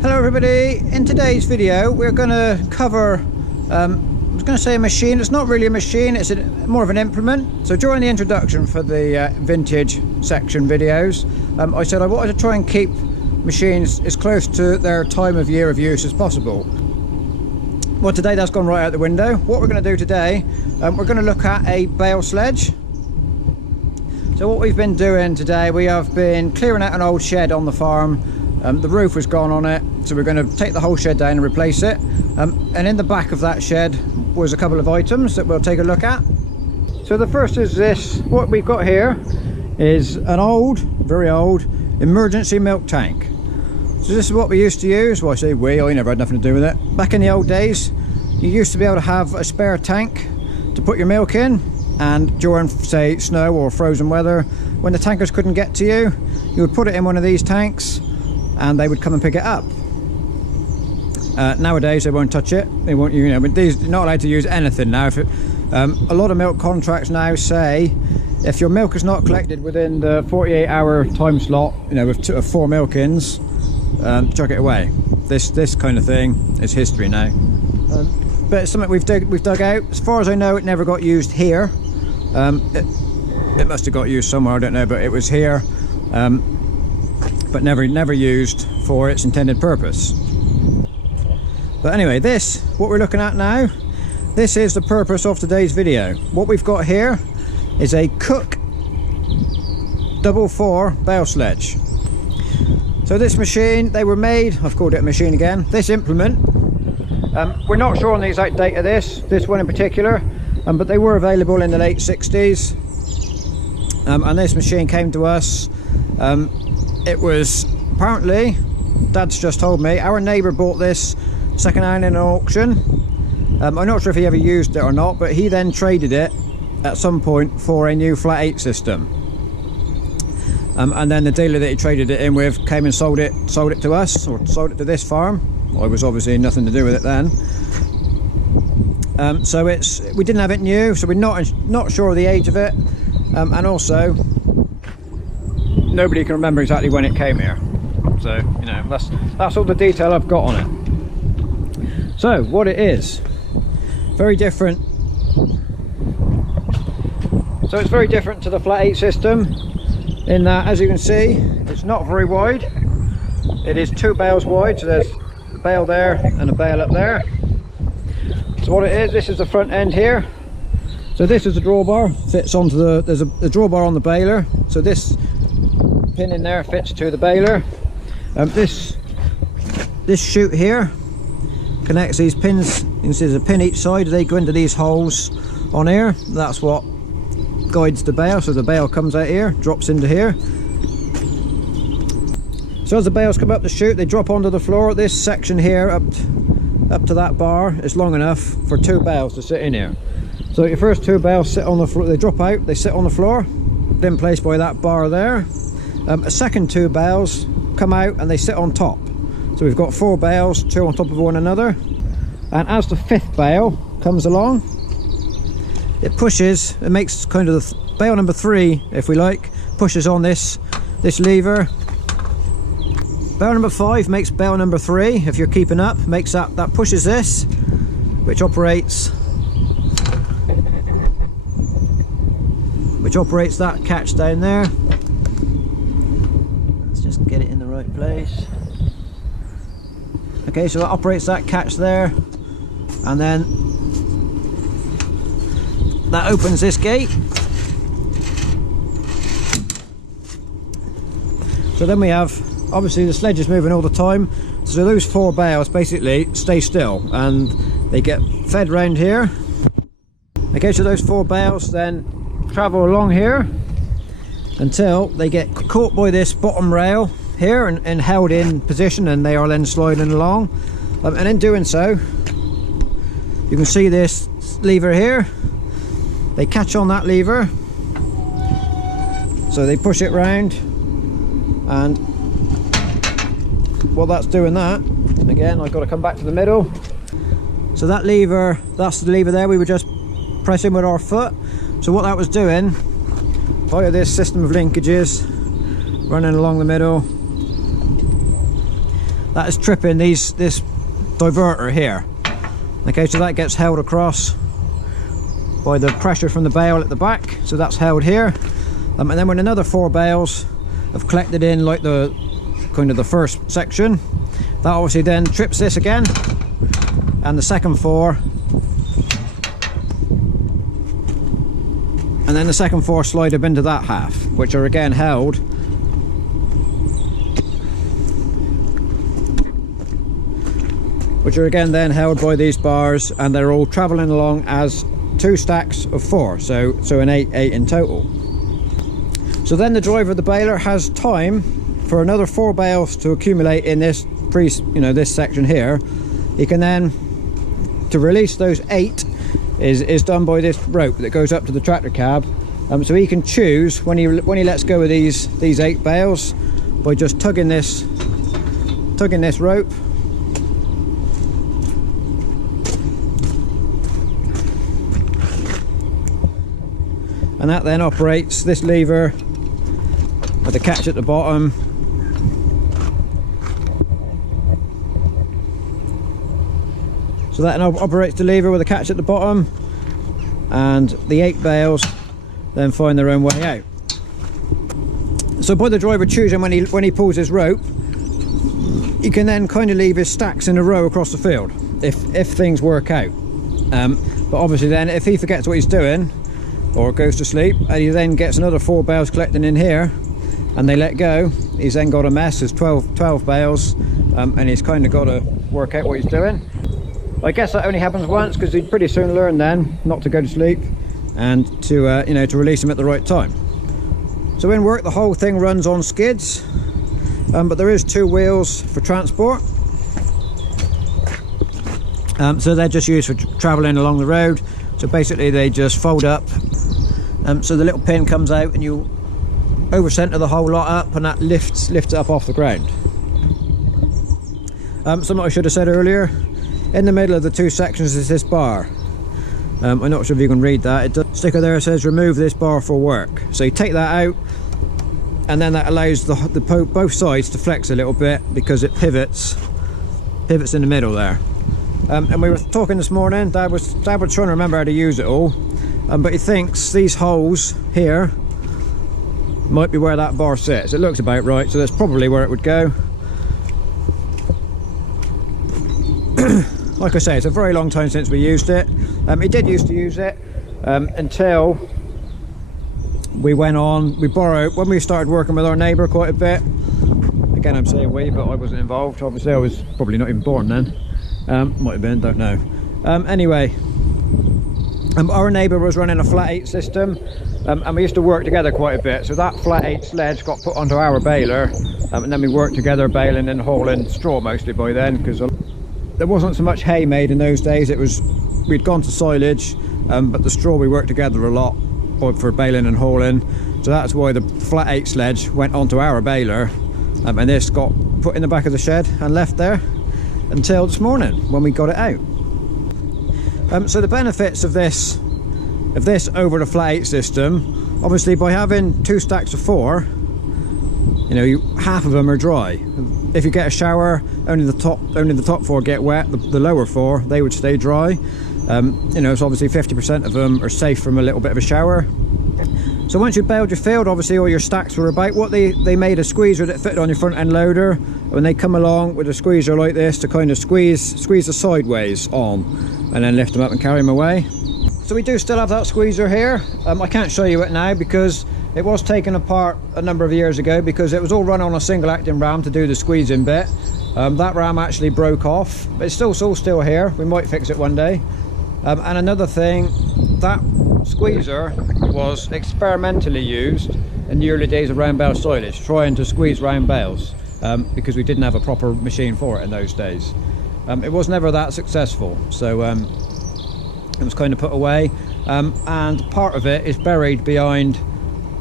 Hello everybody, in today's video we're going to cover, I was going to say a machine, it's not really a machine, it's more of an implement. So during the introduction for the vintage section videos, I said I wanted to try and keep machines as close to their time of year of use as possible. Well, today that's gone right out the window. What we're going to do today, we're going to look at a bale sledge. So what we've been doing today, we have been clearing out an old shed on the farm. The roof was gone on it, so we're going to take the whole shed down and replace it. And in the back of that shed was a couple of items that we'll take a look at. So the first is this. What we've got here is an old, very old, emergency milk tank. So this is what we used to use. Well, I say we, I never had nothing to do with it. Back in the old days, you used to be able to have a spare tank to put your milk in, and during, say, snow or frozen weather, when the tankers couldn't get to you, you would put it in one of these tanks and they would come and pick it up. Nowadays they won't touch it. They won't, you know, but these, you're not allowed to use anything now. If it, a lot of milk contracts now say if your milk is not collected within the 48-hour time slot, you know, with 4 milk-ins, chuck it away. This kind of thing is history now. But it's something we've dug out. As far as I know, it never got used here. It must have got used somewhere, I don't know, but it was here, but never used for its intended purpose. But anyway, what we're looking at now, this is the purpose of today's video. What we've got here is a Cook 4 bale sledge. So this machine, they were made, I've called it a machine again, this implement, we're not sure on the exact date of this one in particular, but they were available in the late 60s. And this machine came to us. It was apparently, Dad's just told me, our neighbour bought this second-hand in an auction. I'm not sure if he ever used it or not, but he then traded it at some point for a new flat 8 system. And then the dealer that he traded it in with came and sold it to us, or sold it to this farm. Well, it was obviously nothing to do with it then. So we didn't have it new, so we're not sure of the age of it, and also nobody can remember exactly when it came here. So, you know, that's all the detail I've got on it. So what it is, very different. So it's very different to the flat 8 system in that, as you can see, it's not very wide. It is 2 bales wide, so there's a bale there and a bale up there. So what it is, this is the front end here. So this is the drawbar, fits onto there's a drawbar on the baler. So this pin in there fits to the baler. This chute here connects these pins. You can see there's a pin each side. They go into these holes on here. That's what guides the bale. So the bale comes out here, drops into here. So as the bales come up the chute, they drop onto the floor. This section here up to that bar is long enough for 2 bales to sit in here. So your first 2 bales sit on the floor, they drop out, they sit on the floor, then placed by that bar there. A second 2 bales come out and they sit on top. So we've got 4 bales, 2 on top of one another. And as the 5th bale comes along, it pushes, it makes kind of the bale number 3, if we like, pushes on this lever. Bale number 5 makes bale number 3, if you're keeping up, makes that pushes this, which operates that catch down there. Let's just get it in the right place. Okay, so that operates that catch there, and then that opens this gate. So then we have, obviously the sledge is moving all the time, so those 4 bales basically stay still and they get fed round here. Okay, so those 4 bales then travel along here until they get caught by this bottom rail here and held in position, and they are then sliding along. And in doing so, you can see this lever here. They catch on that lever, so they push it round, and while that's doing that, again I've got to come back to the middle. So that lever, that's the lever there we were just pressing with our foot. So what that was doing, via this system of linkages running along the middle, that is tripping this diverter here. Okay, so that gets held across by the pressure from the bale at the back, so that's held here. And then when another 4 bales have collected in like the kind of the first section, that obviously then trips this again, and the second 4, and then the second 4 slide up into that half, which are again held then held by these bars, and they're all traveling along as 2 stacks of 4, so an 8 in total. So then the driver of the baler has time for another 4 bales to accumulate in this this section here. He can then, to release those 8 is done by this rope that goes up to the tractor cab. So he can choose when he lets go of these 8 bales by just tugging this rope. And that then operates this lever with the catch at the bottom. So that operates the lever with a catch at the bottom, and the 8 bales then find their own way out. So by the driver choosing when he pulls his rope, he can then kind of leave his stacks in a row across the field if things work out. But obviously then if he forgets what he's doing or goes to sleep, and he then gets another 4 bales collecting in here and they let go, he's then got a mess. There's 12 bales, and he's kind of got to work out what he's doing. I guess that only happens once, because he'd pretty soon learn then not to go to sleep and to to release him at the right time. So in work the whole thing runs on skids, but there is 2 wheels for transport. So they're just used for travelling along the road. So basically they just fold up, so the little pin comes out and you over center the whole lot up, and that lifts it up off the ground. Something I should have said earlier, in the middle of the 2 sections is this bar. I'm not sure if you can read that. The sticker there says remove this bar for work. So you take that out, and then that allows both sides to flex a little bit, because it pivots in the middle there. And we were talking this morning, Dad was trying to remember how to use it all, but he thinks these holes here might be where that bar sits. It looks about right, so that's probably where it would go. Like I say, it's a very long time since we used it. He did used to use it until we borrowed, when we started working with our neighbour quite a bit. Again, I'm saying we, but I wasn't involved. Obviously, I was probably not even born then. Might have been, don't know. Anyway, our neighbour was running a flat 8 system, and we used to work together quite a bit. So that flat 8 sledge got put onto our baler, and then we worked together baling and hauling straw mostly by then, because there wasn't so much hay made in those days. We'd gone to silage, but the straw we worked together a lot for baling and hauling. So that's why the flat 8 sledge went onto our baler, and this got put in the back of the shed and left there until this morning when we got it out. So the benefits of this over the flat 8 system, obviously by having 2 stacks of 4, half of them are dry. If you get a shower, only the top 4 get wet. The lower 4, they would stay dry. So obviously 50% of them are safe from a little bit of a shower. So once you baled your field, obviously all your stacks were about. What they made a squeezer that fitted on your front end loader. When they come along with a squeezer like this to kind of squeeze the sideways on, and then lift them up and carry them away. So we do still have that squeezer here. I can't show you it now because it was taken apart a number of years ago, because it was all run on a single acting ram to do the squeezing bit. That ram actually broke off, but it's all still here. We might fix it one day. And another thing, that squeezer was experimentally used in the early days of round bale silage, trying to squeeze round bales, because we didn't have a proper machine for it in those days. It was never that successful, so it was kind of put away, and part of it is buried behind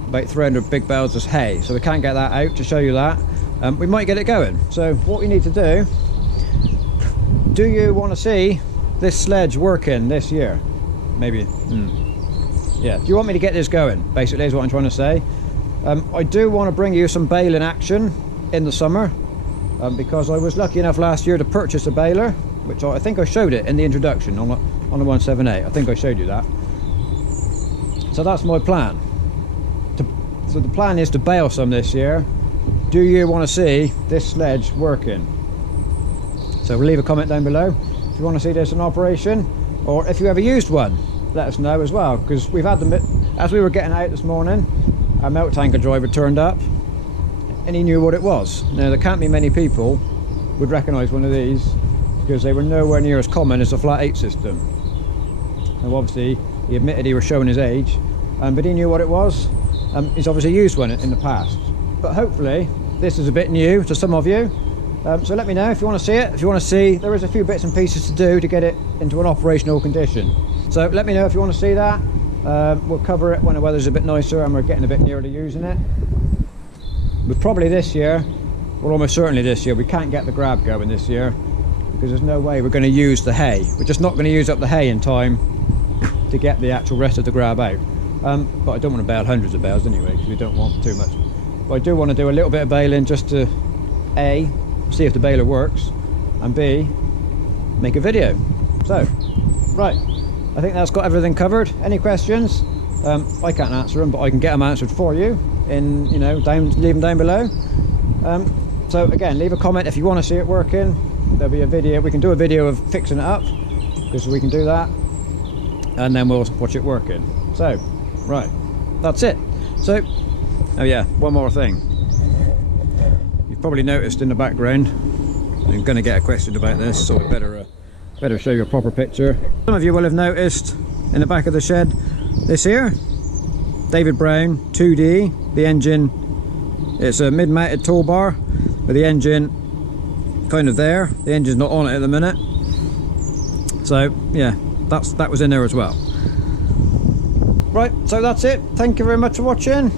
about 300 big bales of hay, so we can't get that out to show you that. We might get it going. So what we need to do you want to see this sledge working this year? Maybe. Yeah, do you want me to get this going, basically, is what I'm trying to say. I do want to bring you some baling action in the summer. because I was lucky enough last year to purchase a baler, which I think I showed it in the introduction on the 178. I think I showed you that. So that's my plan. So the plan is to bale some this year. Do you want to see this sledge working? So leave a comment down below if you want to see this in operation, or if you ever used one, let us know as well, because we've had them. As we were getting out this morning, our milk tanker driver turned up and he knew what it was. Now there can't be many people would recognise one of these, because they were nowhere near as common as the flat 8 system. Now obviously he admitted he was showing his age, but he knew what it was. He's obviously used one in the past, but hopefully this is a bit new to some of you. So let me know if you want to see it. If you want to see, there is a few bits and pieces to do to get it into an operational condition. So let me know if you want to see that. We'll cover it when the weather's a bit nicer and we're getting a bit nearer to using it. But probably this year, well almost certainly this year, we can't get the grab going this year, because there's no way we're going to use the hay. We're just not going to use up the hay in time to get the actual rest of the grab out. But I don't want to bale hundreds of bales anyway, because we don't want too much. But I do want to do a little bit of baling just to A, see if the baler works, and B, make a video. So, right, I think that's got everything covered. Any questions? I can't answer them, but I can get them answered for you in, you know, leave them down below. So again, leave a comment if you want to see it working. There'll be a video, we can do a video of fixing it up, because we can do that, and then we'll watch it working. So, right, that's it. So, oh yeah, one more thing. You've probably noticed in the background, I'm going to get a question about this, so I better show you a proper picture. Some of you will have noticed in the back of the shed, this here, David Brown 2D, the engine, it's a mid-mounted toolbar with the engine kind of there. The engine's not on it at the minute. So yeah, that was in there as well. Right, so that's it. Thank you very much for watching,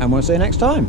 and we'll see you next time.